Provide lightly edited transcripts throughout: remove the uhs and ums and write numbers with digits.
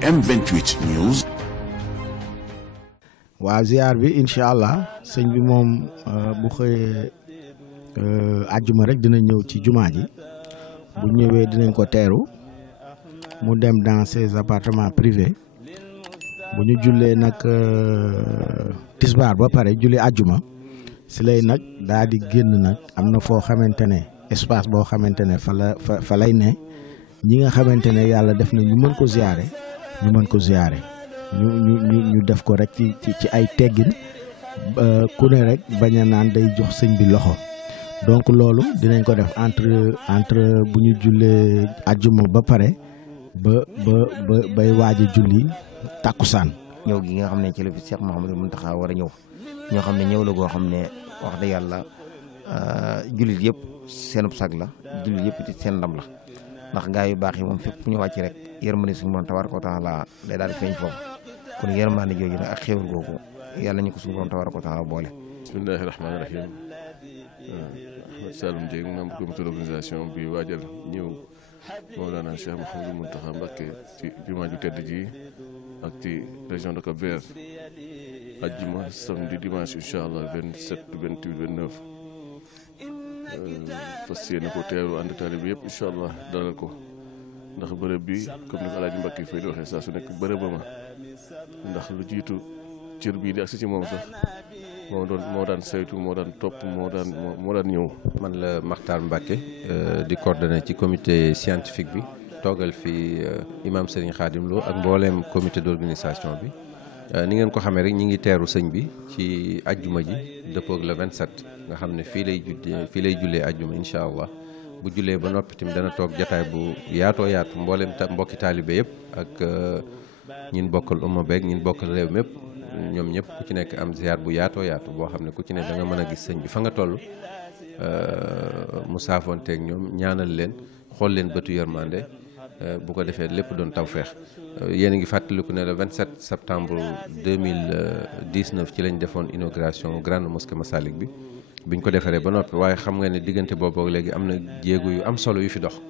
M28 News. waa ziar bi incha allah sëñ bi moom bu xëyee àjjuma rek dina ñëw ci jumaa ji bu ñëwee dinañ ko teeru mu dem dans ses appartements privés bu ñu jullee nag tisbaar ba pare julli àjjuma si lay nag daal di génn nag am na foo xamante ne espace boo xamante ne fa lay ne ñi nga xamante ne yàlla def na ñu mën ko ziare ñu mën ko ziare ñu def ko rek ci ay teggin ku ne rek bañ a naan day jox sëñ bi loxo donc loolu dinañ ko def entre bu ñu jullee àjjuma ba pare bay waaj a julli tàkkusaan. ñëw gi nga xam ne ci la fi Cheikh Mouhamadou Mountakha war a ñëw ñoo xam ne ñëw la goo xam ne wax dëgg yàlla jullit yëpp seenub sag la jullit yëpp it seen ndam la ndax gaa yu baax yi moom fépp fu ñu wàcc rek yërmande suñu borom tabaaraka wa taala day daal di feeñ foofu kon yërmande jooju nag ak xéewal googu yàlla ñu ko suñu borom tabaaraka wa taala boole. bismillahi rahmaani rahim. Ahmed Saloum Dieng membre comité d'organisation bi waajal ñëw Mawlana Cheikh Mouhamadou Mountakha Mbacké ci jumaa ju tedd ji ak ci région de Cap-Vert ajjuma samedi dimanche incha allah 27 28 29 fas yéene ko teeru ànd taalibe bi yëpp incha allah dalal ko ndax bërëb bi comme ni ko Alaaji Mbacké Faye di waxee saa su nekk bërëbama ndax lu jiitu cër bii di agsi ci moom sax moo daan saytu moo daan topp moo daan ñëw. man la Makhtar Mbacké di coordonné ci comité scientifique bi toogal fi imam Serigne Khadim Lo ak mbooleem comité d'organisation bi ni ngeen ko xamee rek ñi ngi teeru sëñ bi ci ajjuma ji dëppoog le 27 nga xam ne fii lay jullee ajjuma incha allah bu jullee ba noppi tamit dana toog jataay bu yaatoo yaatu mbooleem mbokki taalibe yëpp ak ñin bokkal umma beeg ñin bokkal réew mépp ñoom ñëpp ku ci nekk am ziar bu yaatoo yaatu boo xam ne ku ci ne da nga mën a gis sëñ bi fa nga toll mu saafoonteeg ñoom ñaanal leen xool leen bëtu yërmande bu ko defee lépp doon tawfeex yéen a ngi fàttaliku ne le 27 septembre 2019 ci lañ defoon inauguration grande mosquée Massalik bi biñ ko defaree ba noppi waaye xam nga ne diggante boobu léegi am na jéego yu am solo yu fi dox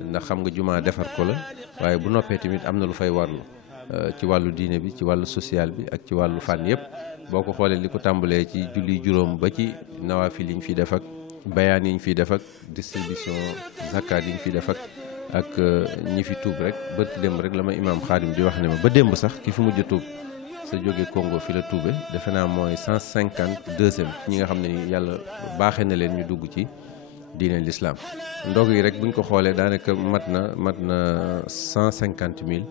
ndax xam nga jumaa defar ko la waaye bu noppee tamit am na lu fay warlu ci wàllu diine bi ci wàllu social bi ak ci wàllu fànn yëpp boo ko xoolee li ko tàmbalee ci julli juróom ba ci nawaafil yi ñu fiy def ak bayaan yi ñu fiy def ak distribution zakat yi ñu fiy def ak ñi fi tuub rek ba démb rek la ma imaam Xaadim di wax ne ma ba démb sax ki fi mujj tuub sa jóge Congo fi la tuube defe naa mooy 152e ñi nga xam ne ni yàlla baaxee na leen ñu dugg ci diine l'islam ndog yi rek buñ ko xoolee daanaka mat na 150 000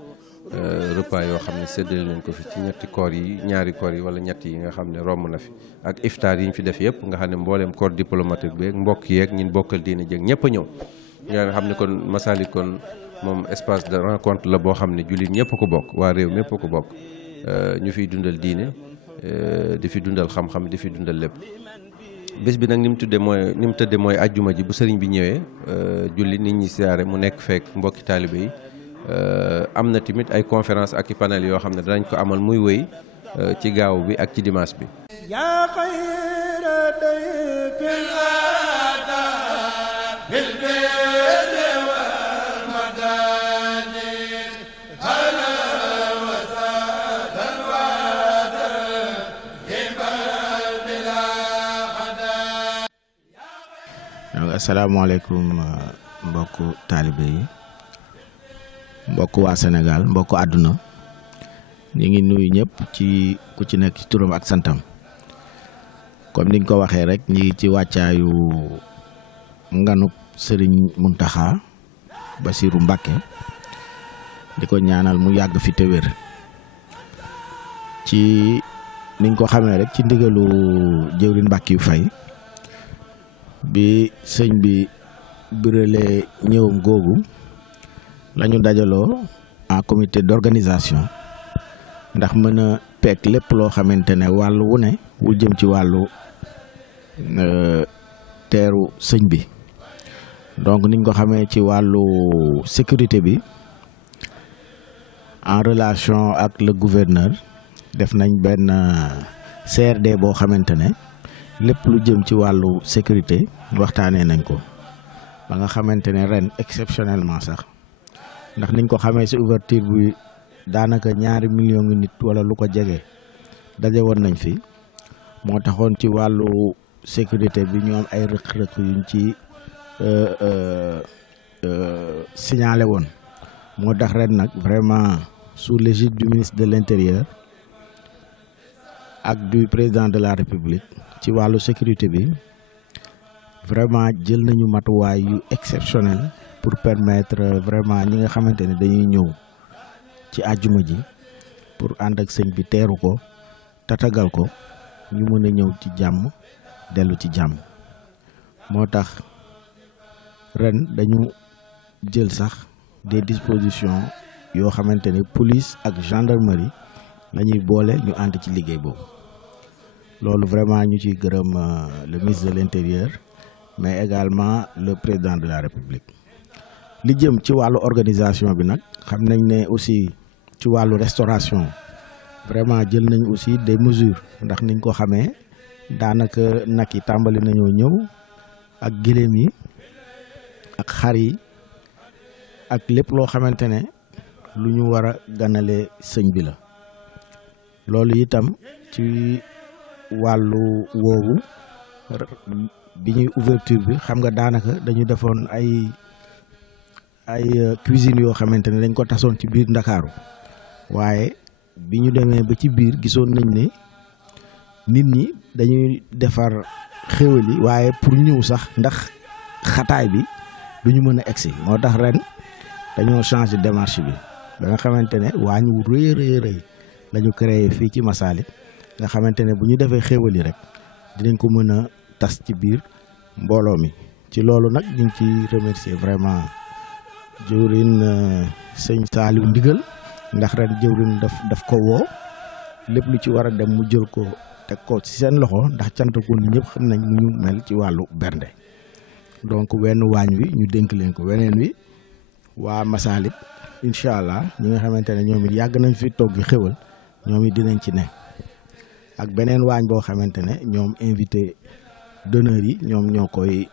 repas yoo xam ne séddale nañ ko fi ci ñaari koor yi wala ñett yi nga xam ne romb na fi ak iftaar yi ñu fi def yëpp nga xam ne mbooleem corps diplomatique beeg mbokk yeeg ñin bokkal diine jeeg ñëpp a ñëw nga xam ne kon Massalik kon moom espace de rencontre la boo xam ne jullit ñëpp ko bokk waa réew mépp ko bokk ñu fiy dundal diine di fi dundal xam-xam di fi dundal lépp bés bi nag ni mu tëddee mooy ajjuma ji bu sëriñ bi ñëwee julli nit ñi siyaare mu nekk fekk mbokki taalibe yi am na tamit ay conférence ak i panel yoo xam ne danañ ko amal muy wéy ci gaaw bi ak ci dimanche bi asalaamaaleykum mbokku taalibe yi mbokk waa Sénégal mbokk àdduna ñu ngi nuyu ñëpp ci ku ci nekk ci turam ak santam comme niñ ko waxee rek ñi ngi ci wàccaayu nganub Serigne Mountakha Bassirou Mbacké di ko ñaanal mu yàgg fi te wér ci niñ ko xamee rek ci ndigalu jëwriñ Mbacké Faye bi sëñ bi birelee ñëwam googu lañu dajaloo en comité d'organisation ndax mën a peek lépp loo xamante ne wàllu wu ne wu jëm ci wàllu teeru sëñ bi donc niñ ko xamee ci wàllu sécurité bi en relation ak le gouverneur def nañ benn CRD boo xamante ne lépp lu jëm ci wàllu sécurité waxtaanee nañ ko ba nga xamante ne ren exceptionnellement sax ndax niñ ko xamee ci ouverture bi daanaka 2 millions ngi nit wala lu ko jege daje woon nañ fi moo taxoon ci wàllu sécurité bi ñu am ay rëq-rëq yuñ ci signalé woon moo tax ren nag vraiment sous l'égide du ministre de l'Intérieur ak du président de la République ci wàllu sécurité bi vraiment jël nañu matuwaay yu exceptionnel pour permettre vraiment ñi nga xamante ne dañuy ñëw ci àjjuma ji pour ànd ak sëñ bi teeru ko tatagal ko ñu mën a ñëw ci jàmm dellu ci jàmm moo tax ren dañu jël sax des dispositions yoo xamante ne police ak gendarmerie lañuy boole ñu ànd ci liggéey boobu loolu vraiment ñu ciy gërëm le ministre de l'Intérieur mais également le président de la République li jëm ci wàllu organisation bi nag xam nañ ne aussi ci wàllu restauration vraiment jël nañ aussi des mesures ndax niñ ko xamee daanaka nag yi tàmbali nañoo ñëw ak gëléem yi ak xar yi ak lépp loo xamante ne lu ñu war a ganale sëñ bi la loolu itam ci wàllu woowu bi ñuy ouverture bi xam nga daanaka dañu defoon ay cuisine yoo xamante ne dañ ko tasoon ci biir Ndakaaru waaye bi ñu demee ba ci biir gisoon nañ ne nit ñi dañuy defar xéwal yi waaye pour ñëw sax ndax xataay bi duñu mën a egsi moo tax ren dañoo changer démarche bi ba nga xamante ne waañ wu rëy la ñu créé fii ci Massalik nga xamante ne bu ñu defee xéwal yi rek dinañ ko mën a tas ci biir mbooloo mi ci loolu nag ñu ngi ci remercier vraiment jëwriñ sëñ Saliou Ndigal ndax ren jëwriñ daf ko woo lépp lu ci war a dem mu jël ko teg ko ci seen loxo ndax cantakun ñëpp xam nañ mu ñu mel ci wàllu bernde donc wenn waañ wi ñu dénk leen ko weneen wi waa Massalik incha allah ñi nga xamante ne ñoom it yàgg nañ fi togg xéwal ñoom it dinañ ci ne ak beneen waañ boo xamante ne ñoom invité d'honneur yi ñoom ñoo koy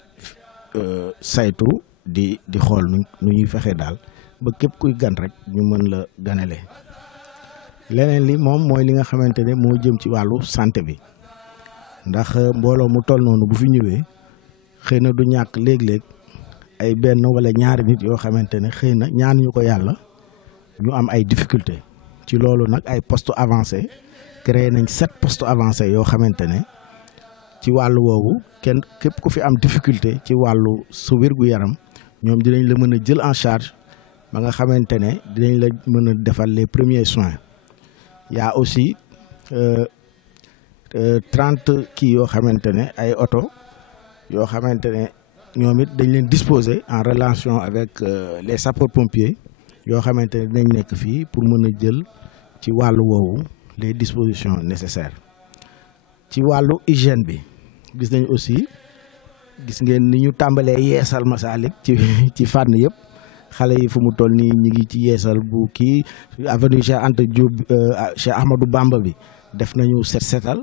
saytu di xool nu ñuy fexe daal ba képp kuy gan rek ñu mën la ganale leneen li moom mooy li nga xamante ne moo jëm ci wàllu santé bi ndax mbooloo mu toll noonu bu fi ñëwee xëy na du ñàkk léeg-léeg ay benn wala ñaari nit yoo xamante ne xëy na ñaan ñu ko yàlla ñu am ay difficulté ci loolu nag ay poste avancé créé nañ 7 postes avancés yoo xamante ne ci wàllu woowu képp ku fi am difficulté ci wàllu sa wér-gu-yaram ñoom dinañ la mën a jël en charge ba nga xamante ne dinañ la mën a defal les premiers soins y'a aussi 30 kii yoo xamante ne ay oto yoo xamante ne ñoom it dañ leen disposer en relation avec les sapeurs-pompiers yoo xamante ne dinañ nekk fii pour mën a jël ci wàllu woowu les dispositions nécessaires ci wàllu hygiène bi gis nañ aussi gis ngeen ni ñu tàmbalee yeesal Massalik ci fànn yëpp xale yi fu mu toll nii ñu ngi ci yeesal bu kii avenue Cheikh Anta Diop Cheikh Ahmadou Bamba bi def nañu setal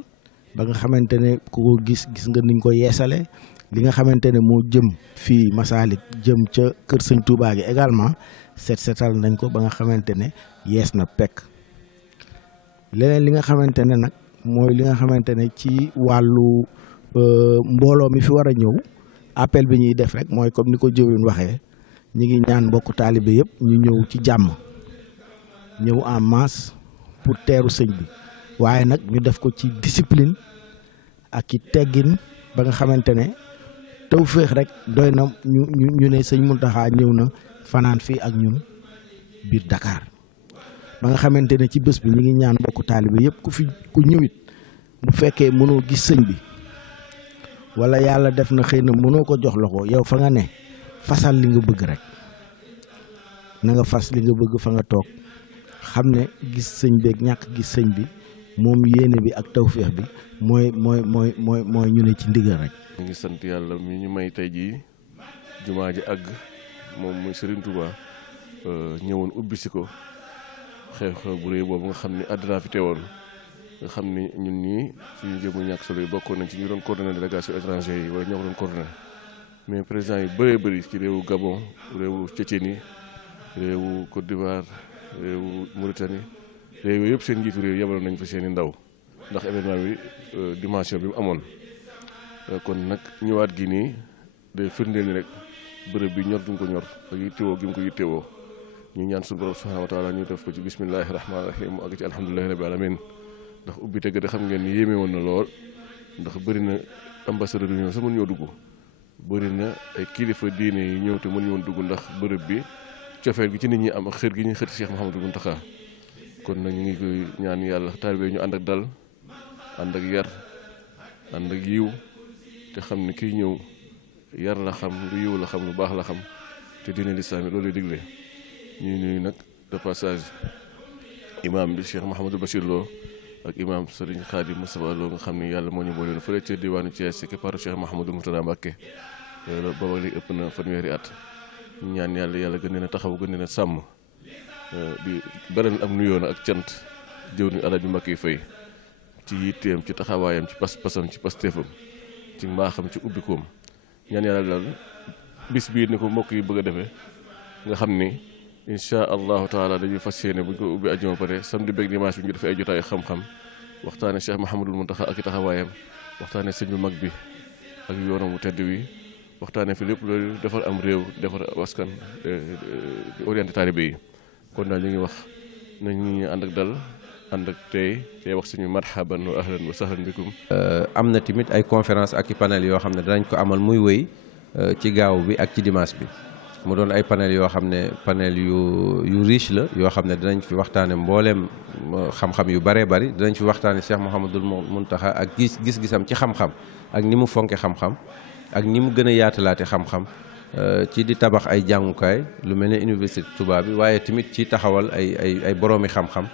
ba nga xamante ne ku ko gis nga niñ ko yeesale li nga xamante ne moo jëm fii Massalik jëm ca kër Sëñ Touba gi également setal nañ ko ba nga xamante ne yees na pekk leneen li nga xamante ne nag mooy li nga xamante ne ci wàllu mbooloo mi fi war a ñëw appel bi ñuy def rek mooy comme ni ko jëwriñ waxee ñi ngi ñaan mbokku taalibe yëpp ñu ñëw ci jàmm ñëw en masse pour teeru sëñ bi waaye nag ñu def ko ci discipline ak ci teggin ba nga xamante ne tawféex rek doy na ñu ne sëñ Mountakha ñëw na fanaan fii ak ñun biir Dakar ba nga xamante ne ci bés bi ñu ngi ñaan mbokku taalibe yëpp ku ñëwit bu fekkee mënoo gis sëñ bi wala yàlla def na xëy na mënoo ko jox loxo yow fa nga ne fasal li nga bëgg rek na nga fas li nga bëgg fa nga toog xam ne gis sëñ bi ak ñàkk gis sëñ bi moom yéene bi ak tawféex bi mooy ñu ne ci ndigal rek. ñu ngi sant yàlla mi ñu may tey jii jumaa ji àgg moom muy Serigne Touba ñëwoon ubbi si ko xew-xew bu rëy boobu nga xam ni àddina fi teewoon nga xam ni ñun ñii suñu jëmu ñàkk solo yi bokkoon nañ ci ñu doon coordonné délégation étranger yi wala ñoo ko doon coordonné mais président yi bëree bëri ci réewu Gabon réewu Tchétchénie réewu Côte d'Ivoire réewu Mauritanie réew yëpp seen njiitu réew yebaloon nañ fa seen i ndaw ndax événement bi dimension bi mu amoon kon nag ñëwaat gi nii day firndeel ni rek bërëb bi ñor gi mu ko ñor ak yittewoo gi mu ko yittewoo ñu ñaan suñu borom subhanahu wa taala ñu def ko ci bismillahi rahmaani rahim mu àgg ci alhamdulilahi rabbil alamin ndax ubbi tëgg de xam ngeen ni yéeme woon na lool ndax bëri na ambassadeur yu ñëw sax mën ñoo dugg bëri na ay kilifa diine yi ñëw te mën ñoon dugg ndax bërëb bi cofeel gi ci nit ñi am ak xër gi ñuy xëti Cheikh Mouhamadou Mountakha kon nag ñu ngi koy ñaan yàlla taalibe ñu ànd ak dal ànd ak yar ànd ak yiw te xam ne kiy ñëw yar la xam lu yiw la xam lu baax la xam te diine lislaam yi loolu digle ñuy nuyu nag de passage imam bi Cheikh Mouhamadou Bachir Lo ak imam Serigne Khadim Moustapha Lo nga xam ne yàlla moo ñu boole fële ca diwaanu Thiès ci keppaaru Cheikh Mouhamadou Mourtada Mbacké booba li ëpp na fanweeri at ñaan yàlla gën leen a taxaw gën leen a sàmm di beneen am nuyoo na ak cant jëw ni Alaaji Mbacké Faye ci yitteem ci taxawaayam ci pas-pasam ci pasteefam ci mbaaxam ci ubbikoom ñaan yàlla daal bis bii ni ko mbokk yi bëgg a defee nga xam ni incha allahu taala dañuy fas yéene bu ñu ko ubbi àjjuma pare samedi beeg dimanche bi ñu defee ay jotaay xam-xam waxtaane Cheikh Mouhamadul Mountakha ak i taxawaayam waxtaane sëñ bu mag bi ak yoonam wu tedd wi waxtaane fi lépp loolu defar am réew defar waskan orienté taalibe yi kon daal ñu ngi wax nañ ñi ànd ak dal ànd ak tey wax suñu marhaban wa ahlan wa sahlan bikum. am na tamit ay conférence ak i panel yoo xam ne danañ ko amal muy wéy ci gaaw bi ak ci dimanche bi mu doon ay panel yoo xam ne panel yu riche la yoo xam ne dinañ fi waxtaane mbooleem xam-xam yu bëree bëri dinañ fi waxtaane Cheikh Mouhamadul Mountakha ak gis-gisam ci xam-xam ak ni mu fonke xam-xam ak ni mu gën a yaatalaate xam-xam ci di tabax ay jàngukaay lu mel ne université Touba bi waaye tamit ci taxawal ay boroomi xam-xam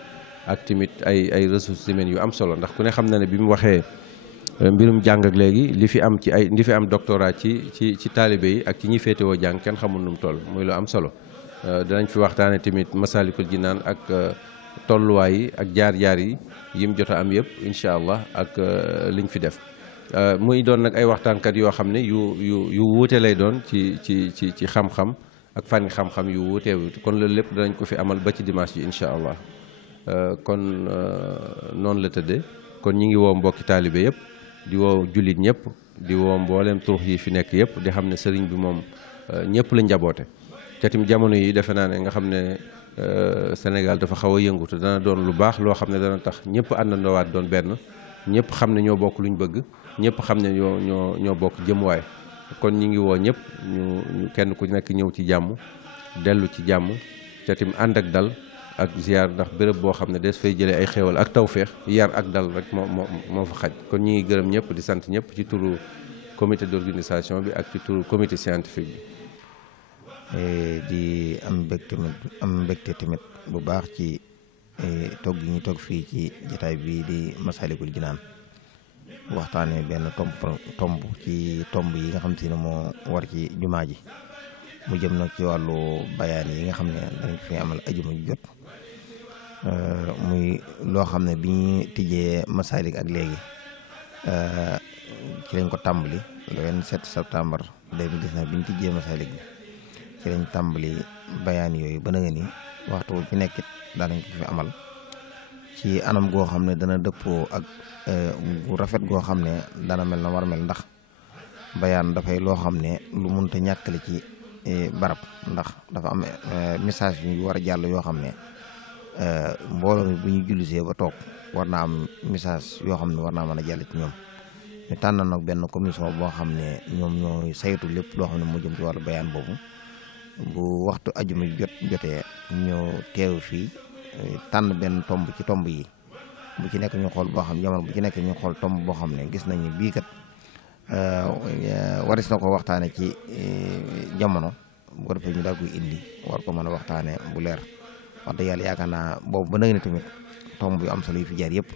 ak tamit ay ressources humaines yu am solo ndax ku ne xam na ne bi mu waxee mbirum jàng ak léegi li fi am doctorat ci taalibe yi ak ci ñi féetewoo jàng kenn xamul nu mu toll muy lu am solo danañ fi waxtaane tamit Masalikul Jinaan ak tolluwaay yi ak jaar-jaar yi yim jot a am yëpp incha allah ak liñ fi def muy doon nag ay waxtaankat yoo xam ne yu wuute lay doon ci xam-xam ak fànni xam-xam yu wuutee kon loolu lépp danañ ko fi amal ba ci dimanche ji incha allah kon noonu la tëddee kon ñi ngi woo mbokki taalibe yëpp di woo jullit ñëpp di woo mbooleem turux yi fi nekk yëpp di xam ne sëriñ bi moom ñëpp la njaboote te tamit jamono yi defe naa ne nga xam ne Sénégal dafa xaw a yëngu te dana doon lu baax loo xam ne dana tax ñëpp àndandoowaat doon benn ñëpp xam ne ñoo bokk luñ bëgg ñëpp xam ne ñoo bokk jëmuwaay kon ñi ngi woo ñëpp ñu kenn ku nekk ñëw ci jàmm dellu ci jàmm te tamit ànd ak dal ak ziar ndax béréb boo xam ne des fay jëlee ay xéewal ak tawféex yar ak dal rek moo fa xaj kon ñi ngi gërëm ñëpp di sant ñëpp ci turu comité d'organisation bi ak ci turu comité scientifique bi di am mbégte tamit bu baax ci toog gi ñu toog fii ci jotaay bii di Masalikul Jinaan waxtaanee benn tomb ci tomb yi nga xam te ne moo war ci jumaa ji mu jëm nag ci wàllu bayaan yi nga xam ne dañ fi amal ajuma ju jot muy loo xam ne bi ñu tijjee Masalik ak léegi ci lañ ko tàmbali le 27 septembre 2019 bi ñu tijjee Masalik bi ci lañ tàmbali bayaan yooyu ba nga ni waxtu ci nekkit daanañ ko fi amal ci anam goo xam ne dana dëppoo ak gu rafet goo xam ne dana mel na war mel ndax bayaan dafay loo xam ne lu munta ñàkkale ci barab ndax dafa am message yu war a jàll yoo xam ne mbooloo mi bu ñu jullisee ba toog war naa am message yoo xam ne war naa mën a jàll ci ñoom ñu tànn nag benn commission boo xam ne ñoom ñooy saytu lépp loo xam ne moo jëm ci wàllu bayaan boobu bu waxtu ajuma jotee ñoo teew fii tànn benn tomb ci tomb yi bu ci nekk ñu xool boo xam jamono bu ci nekk ñu xool tomb boo xam ne gis nañu bii kat waris na ko waxtaane ci jamono bu ko defee ñu daal koy indi war ko mën a waxtaane bu leer wax dëgg yàlla yaakaar naa boobu ba nag ne tamit tomb yu am solo yu fi jaar yëpp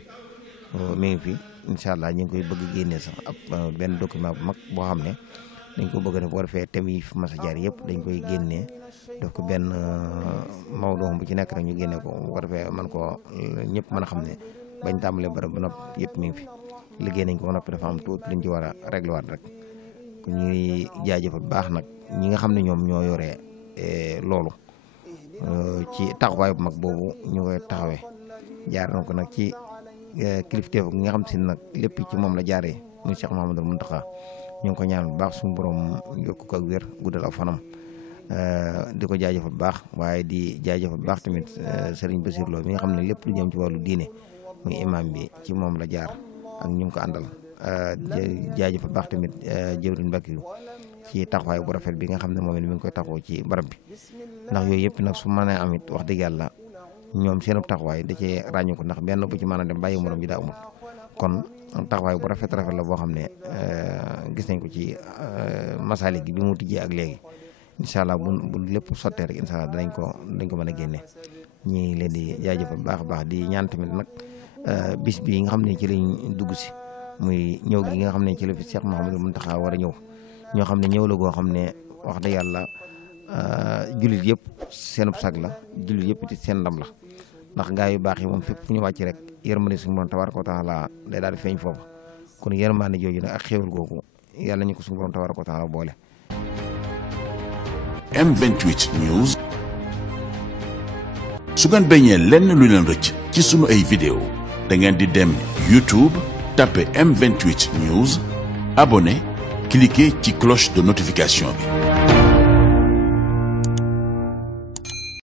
mi ngi fi incha allah ñu ngi koy bëgg génnee sax ab benn document bu mag boo xam ne dañ ko bëgg a def bu ko defee thèmes yi fi mas a jaar yëpp dañ koy génnee def ko benn mawduu bu ci nekk rek ñu génne ko bu ko defee man ko ñëpp mën a xam ne bañ tàmbalee barab ba nopp yëpp mi ngi fi liggéey nañ ko ba noppi dafa am tuuti liñ ci war a réglé waat rek ñuy jaajëfal baax nag ñi nga xam ne ñoom ñoo yore loolu ci taxawaay bu mag boobu ñu koy taxawee jaar na ko nag ci kilifteef gi nga xam si nag lépp ci moom la jaaree muy Cheikh Mouhamadou Mountakha ñu ngi ko ñaan bu baax suñu borom yokk ko ak wér guddal aw fanam di ko jaajëfal bu baax waaye di jaajëfal bu baax tamit Serigne Bassirou Lo mi nga xam ne lépp lu jëm ci wàllu diine muy imam bi ci moom la jaar ak ñu ngi ko àndal jaajëfal bu baax tamit jëwriñ Mbacke yu ci taxawaay bu rafet bi nga xam ne moom it mi ngi koy taxaw ci barab bi ndax yooyu yëpp nag su mënee am it wax dëgg yàlla ñoom seen taxawaay da cee ràññu ko ndax benn bu ci mën a dem bàyyi morom ji daa amul kon taxawaay bu rafet la boo xam ne gis nañ ko ci masalik gi bi mu tijjee ak léegi incha allah bu lépp sottee rek incha allah dañ ko mën a génne ñi leen di jaajëfal baax a baax di ñaan tamit nag bis bi nga xam ne ci lañ dugg si muy ñëw gi nga xam ne ci la fi Cheikh Mouhamadou Mountakha war a ñëw ñoo xam ne ñëw la goo xam ne wax dëgg yàlla jullit yëpp seenub sag la jullit yëpp it seen ndam la ndax gaa yu baax yi moom fépp fu ñu wàcc rek yërmande suñu borom tabaaraka wa taala day daal di feeñ foofu kon yërmande jooju nag ak xéewal googu yàlla ñu ko suñu borom tabaaraka wa taala boole. M28 News. su ngeen bañee lenn lu leen rëcc ci sunu ay vidéo da ngeen di dem YouTube tapé M28 News abonné cliquer ci cloche de notification bi.